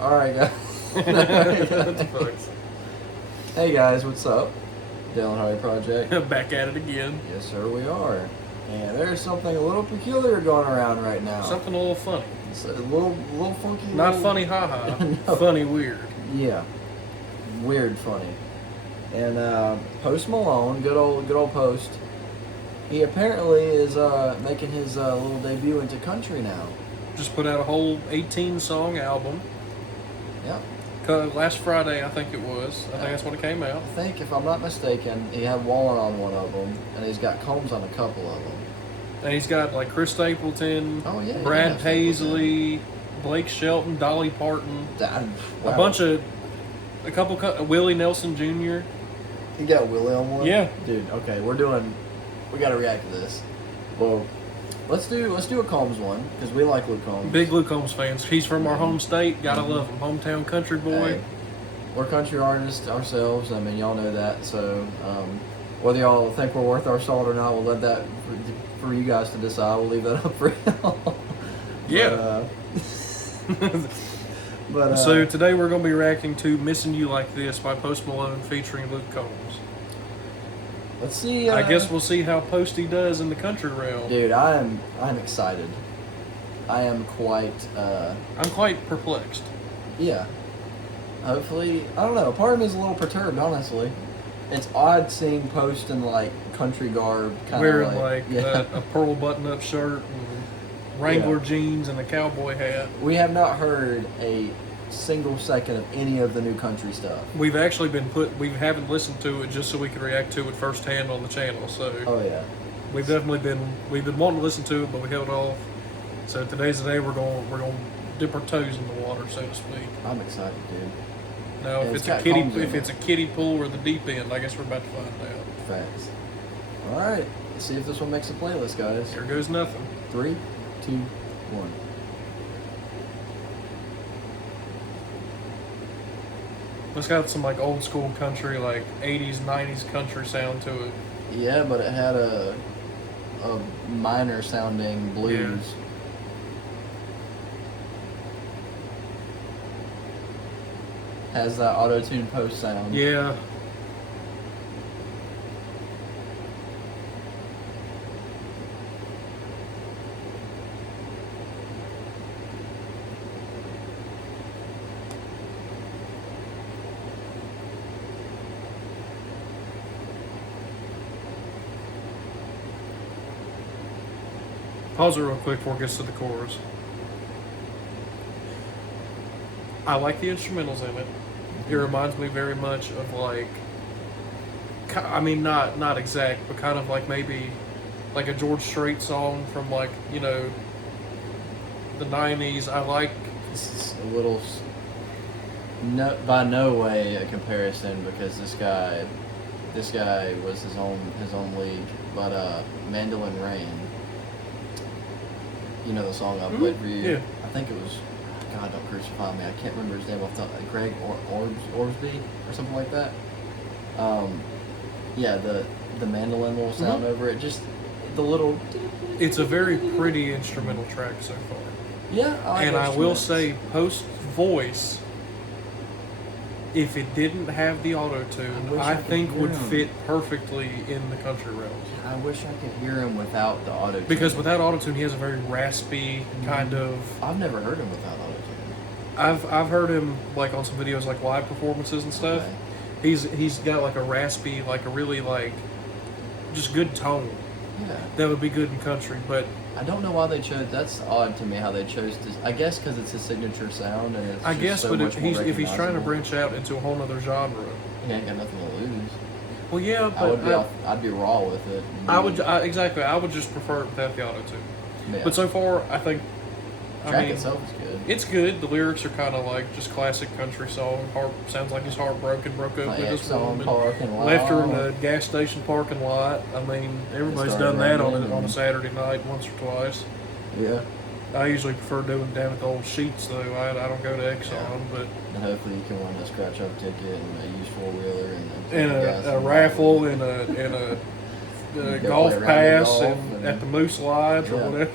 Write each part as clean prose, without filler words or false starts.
Alright, guys. Hey guys, what's up? Dale and Hardy Project. Back at it again. Yes, sir, we are. And there's something a little peculiar going around right now. Something a little funny. It's a little funky. Not funny, haha. No. Funny, weird. Yeah, weird, funny. And Post Malone, good old Post. He apparently is making his little debut into country now. Just put out a whole 18-song album. Yep. Last Friday, I think it was. I think that's when it came out. I think, if I'm not mistaken, he had Wallen on one of them, and he's got Combs on a couple of them. And he's got like Chris Stapleton, Oh, yeah, Brad yeah, Paisley, Blake Shelton, Dolly Parton, Wow. a couple, Willie Nelson Jr. You got Willie on one? Yeah. Dude, okay, we gotta react to this. Well, let's do a Combs one, because we like Luke Combs. Big Luke Combs fans. He's from our home state. Gotta love him. Hometown country boy. Hey, we're country artists ourselves. I mean, y'all know that. So, whether y'all think we're worth our salt or not, we'll let that for you guys to decide. We'll leave that up for y'all. Yeah. But So today we're going to be reacting to "Missing You Like This" by Post Malone featuring Luke Combs. let's see. I guess we'll see how Posty does in the country realm. Dude, I'm excited. I am quite. I'm quite perplexed. Yeah. Hopefully, I don't know. Part of me is a little perturbed, honestly. It's odd seeing Post in like country garb, kind of Wearing like a pearl button-up shirt and Wrangler jeans and a cowboy hat. We have not heard a single second of any of the new country stuff. We've actually we haven't listened to it just so we could react to it firsthand on the channel. So Oh yeah. we've been wanting to listen to it, but we held off. So today's the day we're going to dip our toes in the water, so to speak. I'm excited, dude. Now, Yeah, if it's it's a got kiddie, Combs in if it. it's a kiddie pool or the deep end, I guess we're about to find out. Facts. All right. Let's see if this one makes a playlist, guys. Here goes nothing. 3, 2, 1. It's got some like old school country, like 80s, 90s country sound to it. Yeah, but it had a minor sounding blues. Has that auto-tune Post sound. Yeah. Pause it real quick before it gets to the chorus. I like the instrumentals in it. It reminds me very much of like, I mean, not exact, but kind of like maybe like a George Strait song from like, you know, the 90s. I like. This is a little, by no way a comparison, because this guy was his own league. But Mandolin Rain, you know the song I played for you. Yeah. I think it was, God, don't crucify me. I can't remember his name off the top. Greg Orbsby or something like that. Yeah, the mandolin little sound over it, just the little. It's a very pretty instrumental track so far. Yeah, And I will instruments. say, Post's voice, if it didn't have the auto I tune, wish I I could think hear would him. fit perfectly in the country realm. I wish I could hear him without the auto. Because without auto tune, he has a very raspy kind of. I've never heard him without auto tune. I've heard him like on some videos, like live performances and stuff. Okay. He's got like a raspy, like a really like, just good tone Yeah. that would be good in country. But I don't know why they chose. That's odd to me how they chose to. I guess because it's his signature sound, and it's I just guess, so but much more if he's trying to recognizable. branch out into a whole nother genre, He ain't got nothing to lose. well, yeah, I would but I'd be raw with it. exactly. I would just prefer it without the auto tune. Yeah. But so far, I think. the track itself is good. It's good. The lyrics are kind of like just classic country song. Sounds like he's heartbroken, broke up Like with his Exxon woman, parking lot. left her in the gas station parking lot. I mean, everybody's Started done that raining on a and- Saturday night once or twice. Yeah. I usually prefer doing down at the old Sheets though. I don't go to Exxon, Yeah. but And hopefully you can win a scratch up ticket and a used 4-wheeler and gas a and raffle and a Go golf play around in pass golf and and- at the Moose Lodge or Yeah. whatever.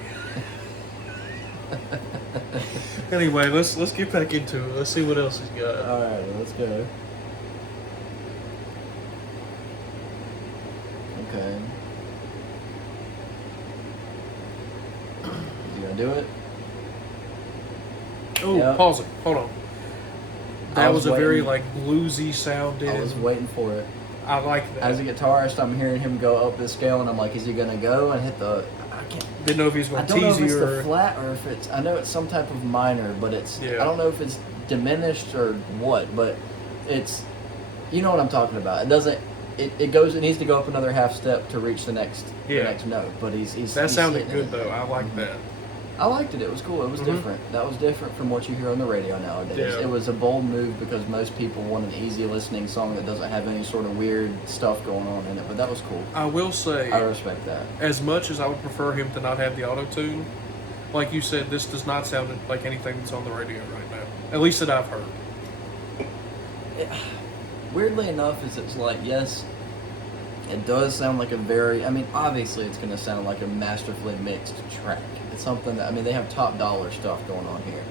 Anyway, let's get back into it. Let's see what else he's got. All right, let's go. Okay. You gonna do it? Oh, Yep. pause it. Hold on. I That was was a very waiting. like bluesy sounding. I was waiting for it. I like that. As a guitarist, I'm hearing him go up the scale, and I'm like, is he gonna go and hit the? I can't. Didn't know if he was I going to don't know tease if it's you the or. flat or if it's. I know it's some type of minor, but it's. Yeah. I don't know if it's diminished or what, but it's. You know what I'm talking about. It doesn't. It goes. It needs to go up another half step to reach the next note. But he's That sounded hitting good it. though. I like Mhm. that. I liked it. It was cool. It was Mhm. different. That was different from what you hear on the radio nowadays. Yeah. It was a bold move because most people want an easy listening song that doesn't have any sort of weird stuff going on in it. But that was cool. I will say, I respect that. as much as I would prefer him to not have the auto tune, like you said, this does not sound like anything that's on the radio right now. At least that I've heard. Weirdly enough, it's like, yes, it does sound like a very. I mean, obviously, it's going to sound like a masterfully mixed track. It's something that, I mean, they have top dollar stuff going on here.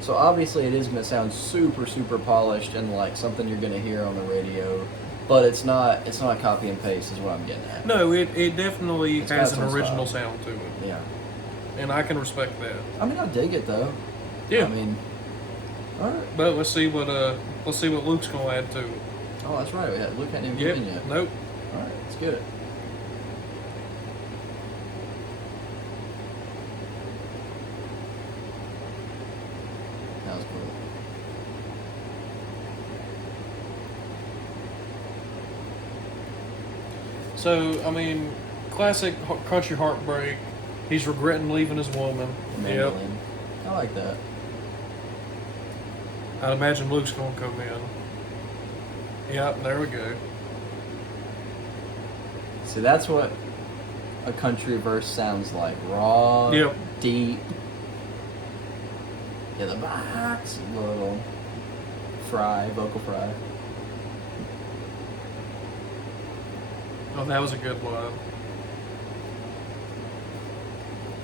So obviously, it is going to sound super, super polished and like something you're going to hear on the radio. But it's not a copy and paste, is what I'm getting at. No, it definitely It's has got an some original style. sound to it, Yeah. and I can respect that. I mean, I dig it though. Yeah, I mean, all right. but let's see what Luke's gonna add to it. Oh, that's right. Luke hadn't even Yep. given yet. Nope. All right, let's get it. That was cool. So I mean, classic country heartbreak. He's regretting leaving his woman. Yep. Mandolin. I like that. I'd imagine Luke's gonna come in. Yep. There we go. See, that's what a country verse sounds like. Raw, Yep. deep. Yeah, the box, little vocal fry. Oh, that was a good one.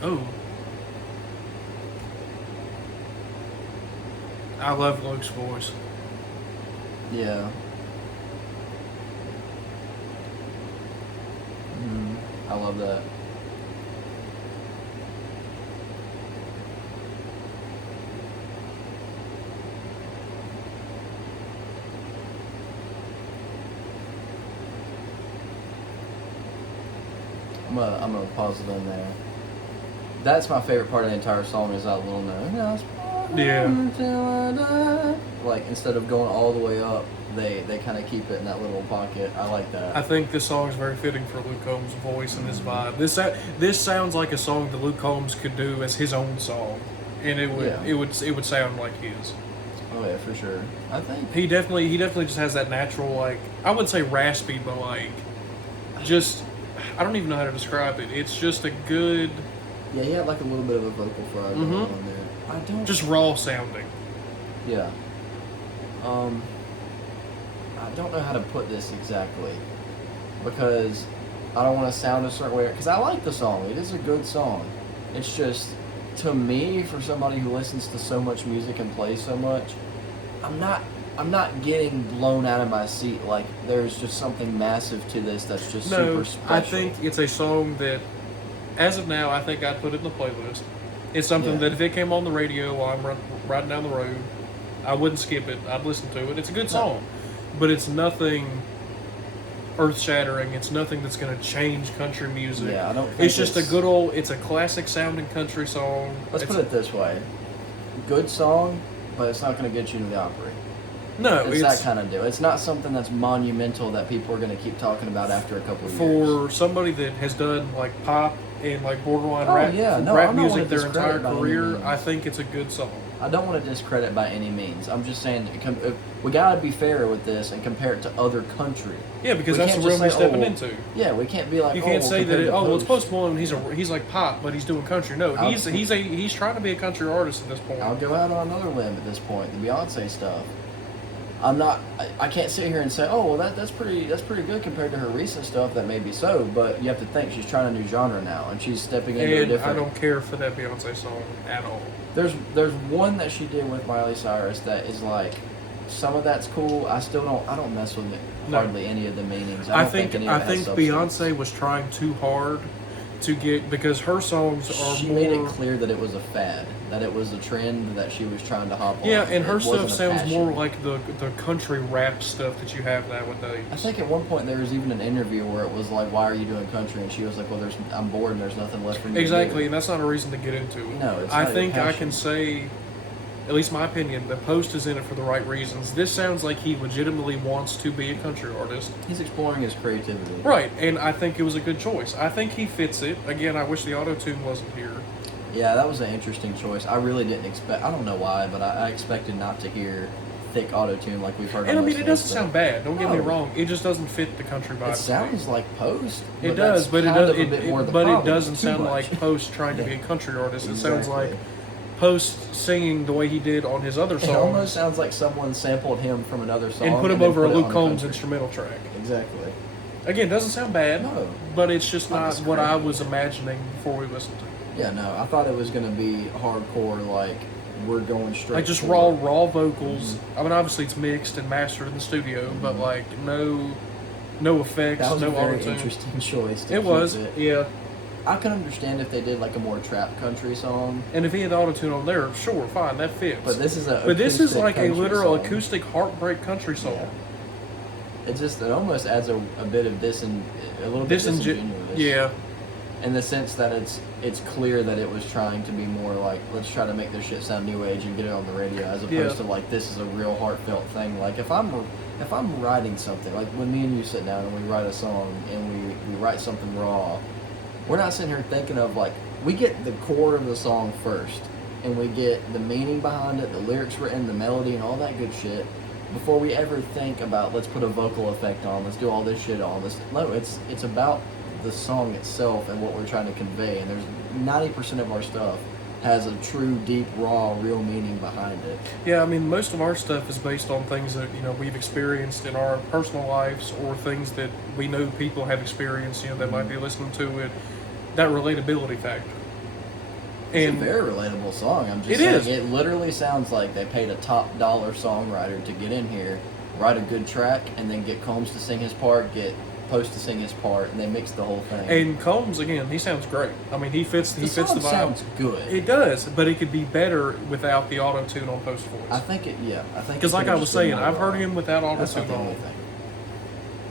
Oh. I love Luke's voice. Yeah. I love that. I'm gonna pause it on there. That's my favorite part of the entire song is that little note. Yeah. Like instead of going all the way up, they kind of keep it in that little pocket. I like that. I think this song is very fitting for Luke Combs' voice and his vibe. This sounds like a song that Luke Combs could do as his own song, and it would sound like his. Oh yeah, for sure. I think He definitely just has that natural, like, I wouldn't say raspy, but like just, I don't even know how to describe it. It's just a good, yeah, he had like a little bit of a vocal fry going Mhm. on there. I don't just raw sounding. Yeah. I don't know how to put this exactly because I don't want to sound a certain way. Because I like the song; it is a good song. It's just to me, for somebody who listens to so much music and plays so much, I'm not getting blown out of my seat. Like there's just something massive to this that's just No, super special. I think it's a song that, as of now, I think I'd put it in the playlist. It's something Yeah. that if it came on the radio while I'm riding down the road, I wouldn't skip it. I'd listen to it. It's a good song, but it's nothing earth-shattering. It's nothing that's going to change country music. Yeah, I don't think It's just a good old. It's a classic sounding country song. Let's It's- put it this way: good song, but it's not going to get you into the Opry. No, It's that kind of deal. It's not something that's monumental that people are going to keep talking about after a couple of years. for somebody that has done like pop and like borderline Oh, rap, yeah. No, rap I'm not music wanting to their entire discredit by any career, means. I think it's a good song. I don't want to discredit by any means. I'm just saying we got to be fair with this and compare it to other country. Yeah, because We that's the can't realm just he's say, stepping oh, into. Yeah, we can't be like, You can't say that. compared to Well, it's Post. Post Malone. He's like pop, but he's doing country. No, he's trying to be a country artist at this point. I'll go out on another limb at this point. The Beyonce stuff. I'm not. I can't sit here and say, oh well, that's pretty good compared to her recent stuff. That may be so, but you have to think she's trying a new genre now, and she's stepping into a And different. I don't care for that Beyonce song at all. There's one that she did with Miley Cyrus that is like, some of that's cool. I don't mess with it, No. hardly any of the meanings. I don't think any of it has substance. Beyonce was trying too hard to get, because her songs are She more. made it clear that it was a fad, that it was a trend that she was trying to hop on. Yeah, and her It wasn't stuff a sounds passion. more like the country rap stuff that you have nowadays. I think at one point there was even an interview where it was like, "Why are you doing country?" And she was like, "Well, I'm bored and there's nothing left for me Exactly, to do." and that's not a reason to get into it. No, it's I not think your I passion. can say, at least my opinion, the Post is in it for the right reasons. This sounds like he legitimately wants to be a country artist. He's exploring his creativity. Right, and I think it was a good choice. I think he fits it. Again, I wish the auto-tune wasn't here. Yeah, that was an interesting choice. I really didn't expect. I don't know why, but I expected not to hear thick auto tune like we've heard. And I on mean, most it doesn't things, sound bad. Don't get me No. wrong. It just doesn't fit the country vibe. It sounds like Post. It but does, that's but it kind does. of a bit more the But it problem. doesn't Too sound much. like Post trying to be a country artist. It sounds Exactly. like Post singing the way he did on his other It almost songs sounds like someone sampled him from another song and put him then over a put it Luke on Combs country. instrumental track. Exactly. Again, doesn't sound bad, No. but it's just Not not as what I great. was imagining before we listened to it. Yeah, no, I thought it was going to be hardcore, like, we're going straight Like just for raw, it. raw vocals. Mm-hmm. I mean, obviously it's mixed and mastered in the studio, but like no effects, That was no a very auto-tune. interesting choice. To It keep was, it. yeah. I can understand if they did, like, a more trap country song, And if he had auto-tune on there, sure, fine, that fits. but this is a But this is acoustic like a country literal song. acoustic heartbreak country song. Yeah. It almost adds a bit of a little bit disingenuous. Yeah. In the sense that it's clear that it was trying to be more like, let's try to make this shit sound new age and get it on the radio, as opposed Yeah. to like, this is a real heartfelt thing. Like if I'm writing something, like when me and you sit down and we write a song and we write something raw, we're not sitting here thinking of like, we get the core of the song first, and we get the meaning behind it, the lyrics written, the melody, and all that good shit, before we ever think about, let's put a vocal effect on, let's do all this shit on this. No, it's about the song itself and what we're trying to convey, and there's 90% of our stuff has a true, deep, raw, real meaning behind it. Yeah, I mean, most of our stuff is based on things that, we've experienced in our personal lives, or things that we know people have experienced, that might be listening to it, that relatability factor. It's a very relatable song. I'm just It saying, is. it literally sounds like they paid a top dollar songwriter to get in here, write a good track, and then get Combs to sing his part, get Post to sing his part, and they mix the whole thing. And Combs, again, he sounds great. I mean, he fits the song vibe. sounds good. It does, but it could be better without the auto-tune on Post I voice. think it. Yeah, I think. Because like I was saying, I've heard him without That's not auto-tune the only on, thing.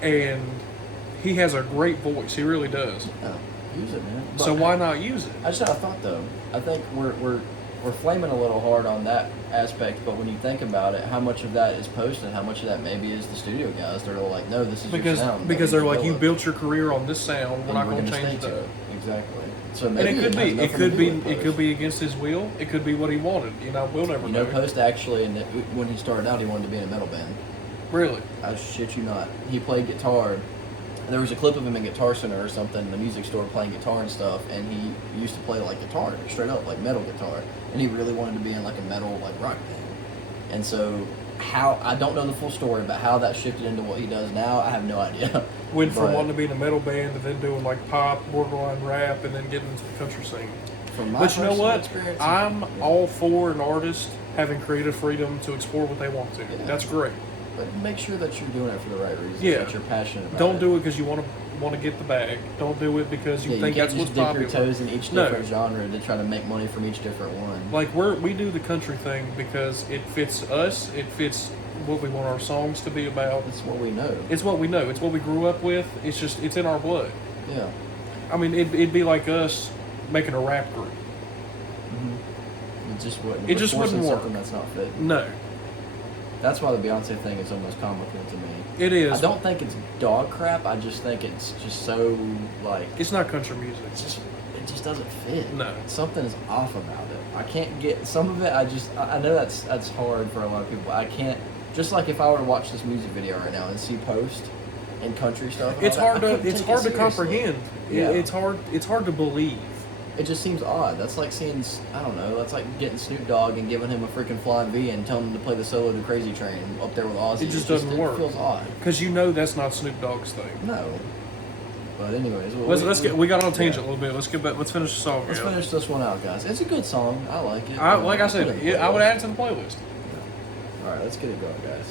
and he has a great voice. He really does. Oh, use it, man. So But why not use it? I just had a thought though. I think we're flaming a little hard on that aspect, but when you think about it, how much of that is Post and how much of that maybe is the studio guys? They're all like, no, this is your sound. Because that they're we like, you developed, built your career on this sound. We're and not we're going to gonna change stay to that. it. Exactly. So And maybe it could has be, nothing to do with it could Post. be against his will. It could be what he wanted. We'll never You know, know. Post actually, when he started out, he wanted to be in a metal band. Really? I shit you not. He played guitar. There was a clip of him in Guitar Center or something, in the music store playing guitar and stuff, and he used to play like guitar, straight up like metal guitar, and he really wanted to be in like a metal like rock band. And so, I don't know the full story, but how that shifted into what he does now, I have no idea. Went from But wanting to be in a metal band to then doing like pop, borderline rap, and then getting into the country scene. From my But you know personal what? experience, I'm yeah. all for an artist having creative freedom to explore what they want to. Yeah. That's great. But make sure that you're doing it for the right reasons. Yeah. That you're passionate about. Don't do it because you want to get the bag. Don't do it because you Yeah, think you can't that's just what's dip your popular. toes in each No. different genre to try to make money from each different one. Like we do the country thing because it fits us. It fits what we want our songs to be about. That's what we know. It's what we know. It's what we grew up with. It's in our blood. Yeah. I mean, it'd be like us making a rap group. It just wouldn't. It We're just forcing wouldn't work. Something that's not fit. No, That's why the Beyonce thing is almost comical to me. it is. I don't think it's dog crap. I just think it's just so like It's not country music. it just doesn't fit. No. Something is off about it. I can't get some of it. I know that's hard for a lot of people. I can't. Just like if I were to watch this music video right now and see Post and country stuff, and It's all that, hard I to couldn't take it comprehend. seriously. Yeah. It's hard to believe. It just seems odd. That's like seeing, I don't know, that's like getting Snoop Dogg and giving him a freaking Flying V and telling him to play the solo to Crazy Train up there with Ozzy. It just doesn't work. It feels odd. Because you know that's not Snoop Dogg's thing. No. But anyways, We got on a tangent a little bit. Let's get back. Let's finish the song. Let's finish this one out, guys. It's a good song. I like it. Like I said, I would add it to the playlist. Yeah. All right, let's get it going, guys.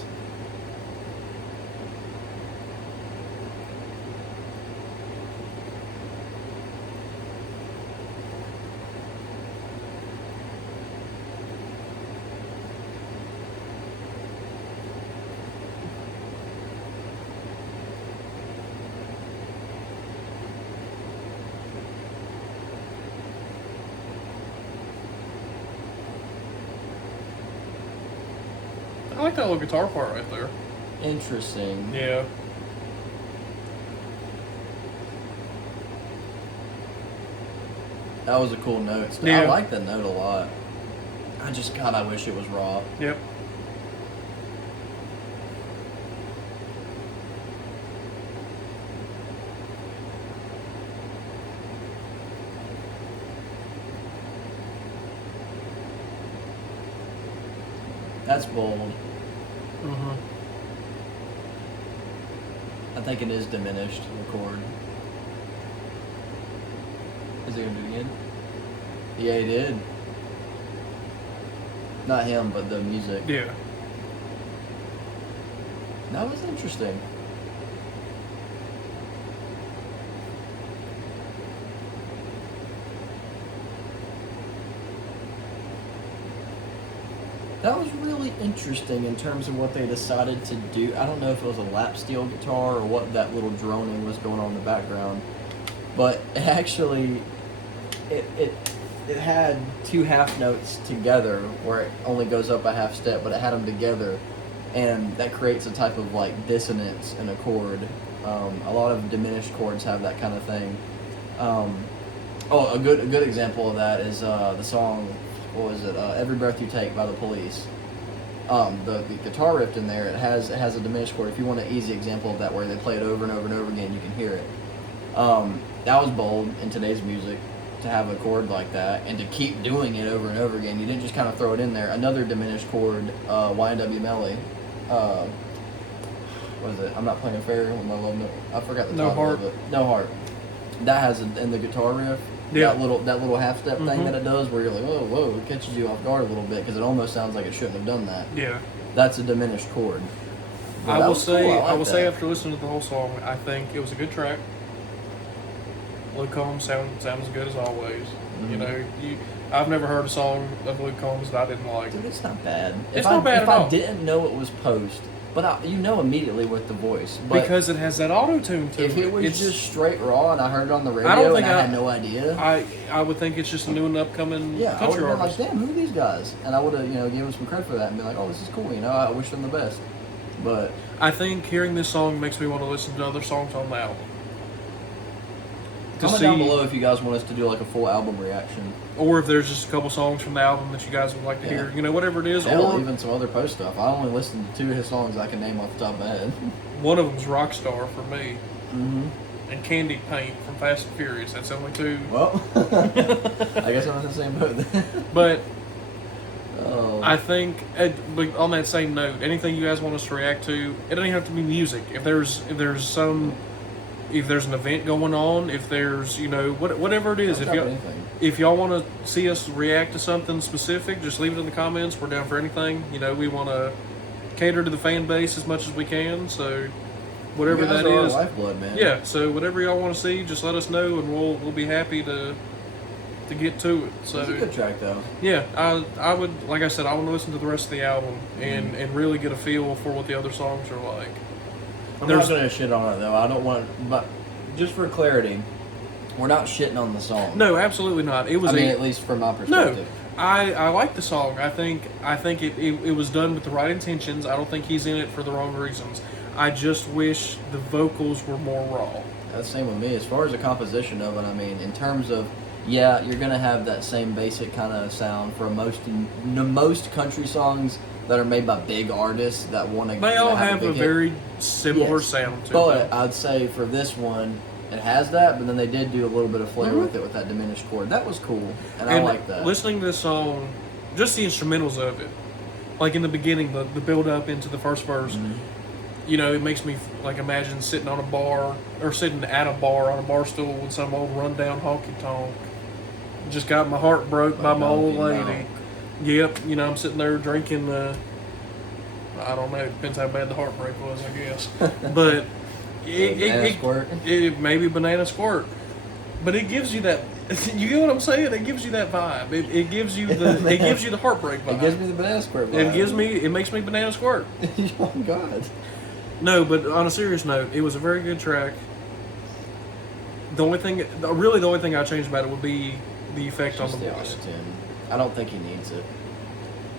I like that little guitar part right there. Interesting. Yeah. That was a cool note. Yeah. I like that note a lot. God, I wish it was raw. Yep. That's bold. Mm-hmm. I think it is diminished, the chord. Is he gonna do it again? Yeah, he did. Not him, but the music. Yeah. That was interesting. That was really interesting in terms of what they decided to do. I don't know if it was a lap steel guitar or what that little droning was going on in the background, but it actually, it had two half notes together where it only goes up a half step, but it had them together, and that creates a type of like dissonance in a chord. A lot of diminished chords have that kind of thing. A good example of that is the song. What was it? Every Breath You Take by The Police. The guitar riff in there, it has a diminished chord. If you want an easy example of that where they play it over and over and over again, you can hear it. That was bold in today's music to have a chord like that and to keep doing it over and over again. You didn't just kind of throw it in there. Another diminished chord, YNW Melly. What is it? I'm Not Playing Fair with My Love. No, I forgot the No title Heart. of it. No Heart. That has in the guitar riff. Yeah. That little half step thing that it does, where you're like, oh, whoa, it catches you off guard a little bit because it almost sounds like it shouldn't have done that. Yeah. That's a diminished chord. But I that will was cool. say, I I will like say that. after listening to the whole song, I think it was a good track. Luke Combs sounds good as always. Mm-hmm. You know, I've never heard a song of Luke Combs that I didn't like. Dude, it's not bad. It's not bad at all. If I didn't know it was Post, but you know immediately with the voice. But Because it has that auto tune to it. if it was It's- just straight raw and I heard it on the radio I don't think and I I- had no idea, I would think it's just a new and upcoming yeah, I would country have been like, artist. damn, who are these guys? And I would have, gave them some credit for that and be like, oh, this is cool. I wish them the best. But I think hearing this song makes me want to listen to other songs on the album. To comment down below if you guys want us to do like a full album reaction. or if there's just a couple songs from the album that you guys would like to Yeah. hear. Whatever it is. Hell, Or even some other Post stuff. I only listened to 2 of his songs I can name off the top of my head. one of them's Rockstar for me. Mm-hmm. And Candy Paint from Fast and Furious. That's the only two. Well, I guess I'm in the same boat then. But Oh. I think, but on that same note, anything you guys want us to react to, it doesn't have to be music. If there's an event going on, if there's whatever it is, Anything. if y'all want to see us react to something specific, just leave it in the comments. We're down for anything. We want to cater to the fan base as much as we can. So whatever You guys that are our is, lifeblood, man. yeah. So whatever y'all want to see, just let us know, and we'll be happy to get to it. So It's a good track though. yeah, I would, like I said, I want to listen to the rest of the album and really get a feel for what the other songs are like. I'm There's- not gonna shit on it though. I don't want, but just for clarity, we're not shitting on the song. No, absolutely not. It was at least from my no. perspective. I like the song. I think it was done with the right intentions. I don't think he's in it for the wrong reasons. I just wish the vocals were more raw. That's the same with me. As far as the composition of it, I mean, in terms of, yeah, you're gonna have that same basic kind of sound for most country songs that are made by big artists that want to. They all have a very similar Yes. sound to But them. I'd say for this one, it has that, but then they did do a little bit of flair Mhm. with it with that diminished chord. That was cool, and I like that. Listening to this song, just the instrumentals of it, like in the beginning, the build up into the first verse, Mhm. you know, it makes me like imagine sitting on a bar or sitting at a bar on a bar stool with some old rundown honky tonk. Just got my heart broke by my old Donkey lady. Donk. Yep, you know, I'm sitting there drinking. I don't know. It depends how bad the heartbreak was, I guess. But Banana squirt. it maybe banana squirt, but it gives you that. You get what I'm saying? It gives you that vibe. It gives you the gives you the heartbreak vibe. It gives me the banana squirt. It makes me banana squirt. Oh God. No, but on a serious note, it was a very good track. The only thing I changed about it would be the effect on Just the the voice. auto-tune. I don't think he needs it.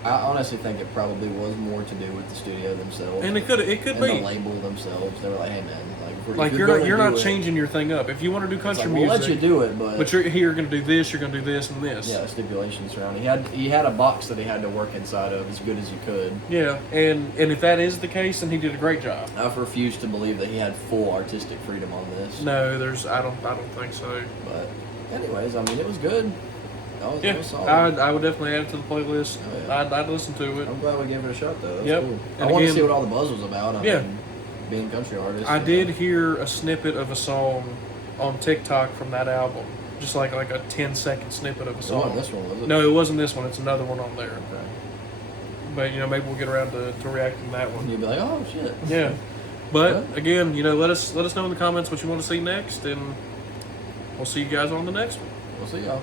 I honestly think it probably was more to do with the studio themselves. And it could and be the label themselves. They were like, "Hey man, like, if like if you're gonna not do it, changing your thing up. If you want to do it's country like, we'll music, let you do it, but you're going to do this, you're going to do this, and this. yeah, stipulations around. He had a box that he had to work inside of as good as he could. Yeah, and if that is the case, then he did a great job. I've refused to believe that he had full artistic freedom on this. No, I don't think so. But anyways, I mean, it was good. It Yeah, was solid. I would definitely add it to the playlist. Oh, yeah. I'd listen to it. I'm glad we gave it a shot though. That was Yep. cool. And I want to again- see what all the buzz was about. I Yeah. mean, being country artists. I you did know. hear a snippet of a song on TikTok from that album, just like a 10-second snippet of a It wasn't song. this one, was it? No, it wasn't this one. It's another one on there. Okay. But maybe we'll get around to reacting to that And one. you'd be like, oh shit. Yeah. But Yeah. again, let us know in the comments what you want to see next, and we'll see you guys on the next one. We'll see y'all.